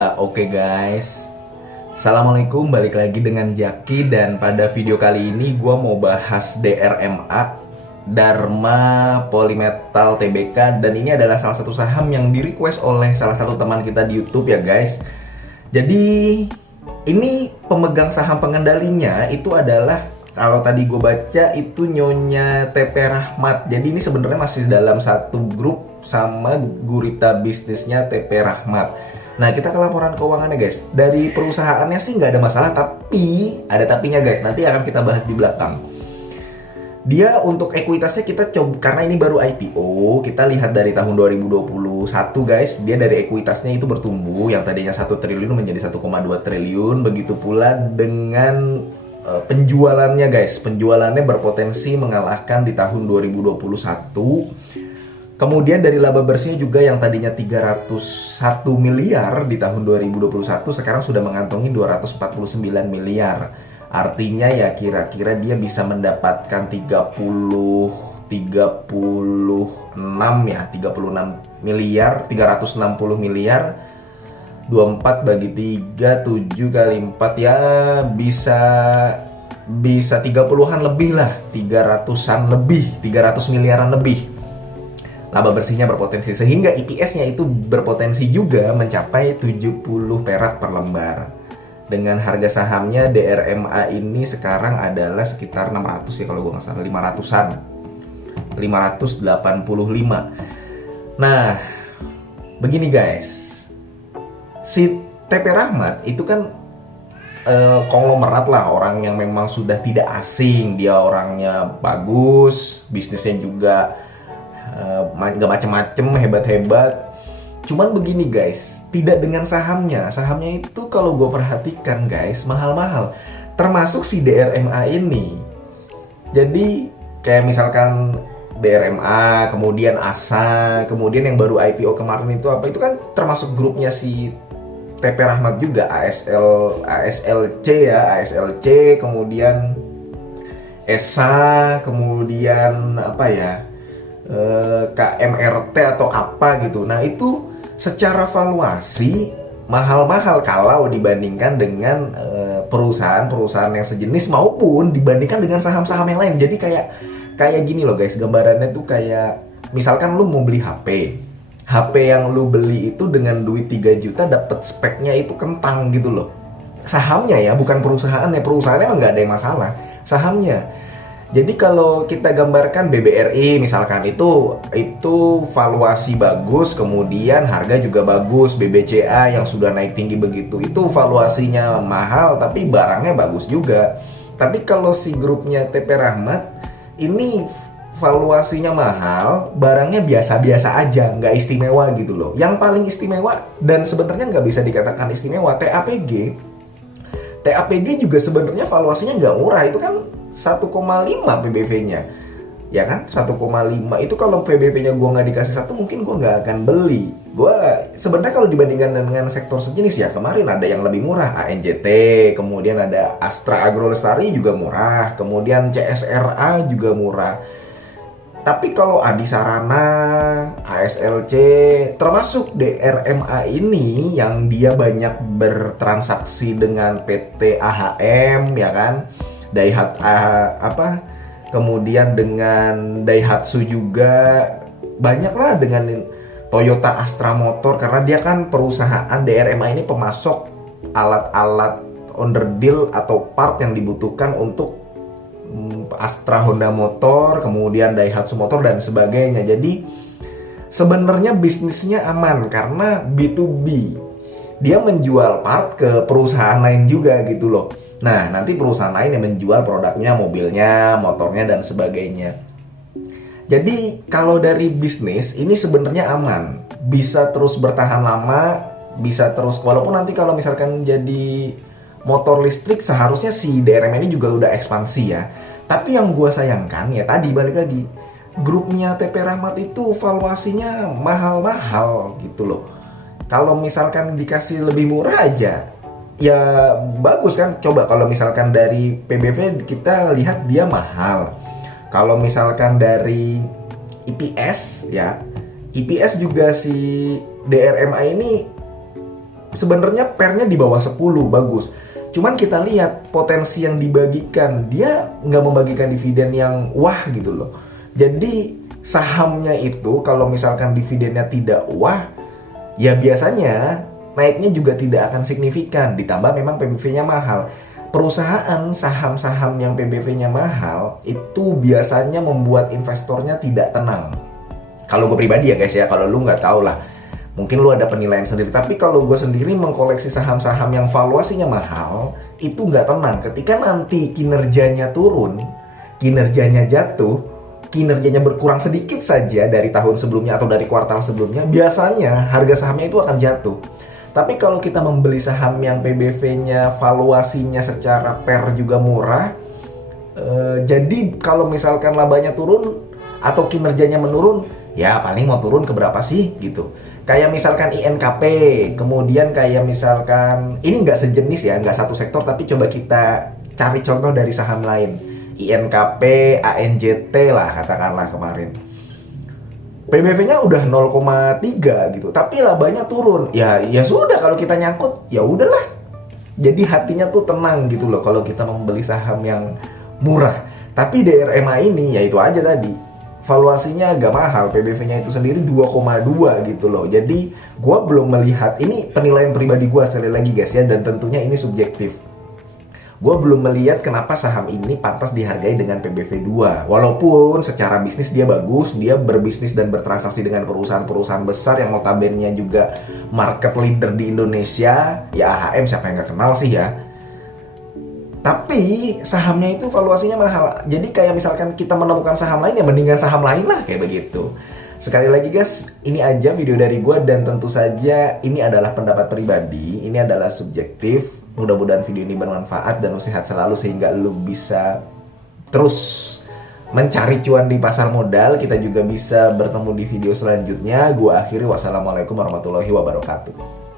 Oke guys, Assalamualaikum, balik lagi dengan Jaki. Dan pada video kali ini gue mau bahas DRMA, Dharma Polymetal Tbk. Dan ini adalah salah satu saham yang di request oleh salah satu teman kita di YouTube ya guys. Jadi ini pemegang saham pengendalinya itu adalah, kalau tadi gue baca itu Nyonya TP Rahmat. Jadi ini sebenarnya masih dalam satu grup sama gurita bisnisnya TP Rahmat. Nah, kita ke laporan keuangannya guys. Dari perusahaannya sih nggak ada masalah, tapi ada tapinya guys. Nanti akan kita bahas di belakang. Dia untuk ekuitasnya kita coba, karena ini baru IPO, kita lihat dari tahun 2021 guys. Dia dari ekuitasnya itu bertumbuh, yang tadinya 1 triliun menjadi 1,2 triliun. Begitu pula dengan penjualannya guys. Penjualannya berpotensi mengalahkan di tahun 2021. Kemudian dari laba bersihnya juga yang tadinya 301 miliar di tahun 2021 sekarang sudah mengantongi 249 miliar. Artinya ya kira-kira dia bisa mendapatkan 36 miliar, 360 miliar. 24 bagi 3, 7 kali 4 ya bisa 30-an lebih lah, 300-an lebih, 300 miliaran lebih. Laba bersihnya berpotensi sehingga EPS-nya itu berpotensi juga mencapai 70 perak per lembar. Dengan harga sahamnya DRMA ini sekarang adalah sekitar 600 ya kalau gue nggak salah, 500-an. 585. Nah, begini guys. Si TP Rahmat itu kan konglomerat lah, orang yang memang sudah tidak asing. Dia orangnya bagus, bisnisnya juga gak macem-macem, hebat-hebat. Cuman begini guys, tidak dengan sahamnya. Sahamnya itu kalau gue perhatikan guys, mahal-mahal. Termasuk si DRMA ini. Jadi kayak misalkan DRMA, kemudian ASA, kemudian yang baru IPO kemarin itu apa? Itu kan termasuk grupnya si TP Rahmat juga, ASLC ya, ASLC, kemudian ESA, kemudian apa ya? KMRT atau apa gitu. Nah itu secara valuasi mahal-mahal kalau dibandingkan dengan perusahaan-perusahaan yang sejenis maupun dibandingkan dengan saham-saham yang lain. Jadi kayak gini loh guys, gambarannya tuh kayak misalkan lu mau beli HP yang lu beli itu dengan duit 3 juta dapet speknya itu kentang gitu loh. Sahamnya ya, bukan perusahaannya. Perusahaannya emang nggak ada yang masalah, sahamnya. Jadi kalau kita gambarkan BBRI misalkan itu valuasi bagus, kemudian harga juga bagus. BBCA yang sudah naik tinggi begitu, itu valuasinya mahal tapi barangnya bagus juga. Tapi kalau si grupnya TP Rahmat ini valuasinya mahal, barangnya biasa-biasa aja, nggak istimewa gitu loh. Yang paling istimewa dan sebenarnya nggak bisa dikatakan istimewa, TAPG juga sebenarnya valuasinya nggak murah. Itu kan 1,5 PBV-nya, ya kan? 1,5 itu kalau PBV-nya gue nggak dikasih 1 mungkin gue nggak akan beli. Gue sebenarnya kalau dibandingkan dengan sektor sejenis ya, kemarin ada yang lebih murah, ANJT, kemudian ada Astra Agro Lestari juga murah, kemudian CSRA juga murah. Tapi kalau Adi Sarana, ASLC, termasuk DRMA ini yang dia banyak bertransaksi dengan PT AHM, ya kan? Kemudian dengan Daihatsu juga, banyaklah dengan Toyota Astra Motor, karena dia kan perusahaan DRMA ini pemasok alat-alat underdeal atau part yang dibutuhkan untuk Astra Honda Motor, kemudian Daihatsu Motor dan sebagainya. Jadi sebenarnya bisnisnya aman karena B2B. Dia menjual part ke perusahaan lain juga gitu loh. Nah, nanti perusahaan lain yang menjual produknya, mobilnya, motornya, dan sebagainya. Jadi, kalau dari bisnis, ini sebenarnya aman. Bisa terus bertahan lama, bisa terus, walaupun nanti kalau misalkan jadi motor listrik, seharusnya si DRM ini juga udah ekspansi ya. Tapi yang gue sayangkan, ya tadi balik lagi, grupnya TP Rahmat itu valuasinya mahal-mahal gitu loh. Kalau misalkan dikasih lebih murah aja, ya bagus kan. Coba kalau misalkan dari PBV kita lihat dia mahal. Kalau misalkan dari EPS ya, EPS juga si DRMA ini Sebenarnya pernya di bawah 10, bagus. Cuman kita lihat potensi yang dibagikan, dia nggak membagikan dividen yang wah gitu loh. Jadi sahamnya itu kalau misalkan dividennya tidak wah, ya biasanya naiknya juga tidak akan signifikan. Ditambah memang PBV-nya mahal. Perusahaan saham-saham yang PBV-nya mahal itu biasanya membuat investornya tidak tenang. Kalau gue pribadi ya guys ya, kalau lu nggak tahu lah, mungkin lu ada penilaian sendiri. Tapi kalau gue sendiri mengkoleksi saham-saham yang valuasinya mahal, itu nggak tenang. Ketika nanti kinerjanya turun, kinerjanya jatuh, kinerjanya berkurang sedikit saja dari tahun sebelumnya atau dari kuartal sebelumnya, biasanya harga sahamnya itu akan jatuh. Tapi kalau kita membeli saham yang PBV-nya, valuasinya secara per juga murah, jadi kalau misalkan labanya turun atau kinerjanya menurun, ya paling mau turun ke berapa sih gitu. Kayak misalkan INKP, kemudian kayak misalkan, ini nggak sejenis ya, nggak satu sektor, tapi coba kita cari contoh dari saham lain. INKP, ANJT lah katakanlah kemarin. PBV-nya udah 0,3 gitu, tapi labanya turun. Ya sudah, kalau kita nyangkut, ya udahlah. Jadi hatinya tuh tenang gitu loh kalau kita membeli saham yang murah. Tapi DRMA ini ya itu aja tadi. Valuasinya agak mahal, PBV-nya itu sendiri 2,2 gitu loh. Jadi gua belum melihat, ini penilaian pribadi gua sekali lagi guys ya, dan tentunya ini subjektif. Gue belum melihat kenapa saham ini pantas dihargai dengan PBV 2. Walaupun secara bisnis dia bagus, dia berbisnis dan bertransaksi dengan perusahaan-perusahaan besar yang notabene juga market leader di Indonesia. Ya AHM siapa yang gak kenal sih ya. Tapi sahamnya itu valuasinya mahal. Jadi kayak misalkan kita menemukan saham lain, ya mendingan saham lain lah kayak begitu. Sekali lagi guys, ini aja video dari gue, dan tentu saja ini adalah pendapat pribadi, ini adalah subjektif. Mudah-mudahan video ini bermanfaat dan lu sehat selalu sehingga lu bisa terus mencari cuan di pasar modal. Kita juga bisa bertemu di video selanjutnya. Gua akhiri, wassalamualaikum warahmatullahi wabarakatuh.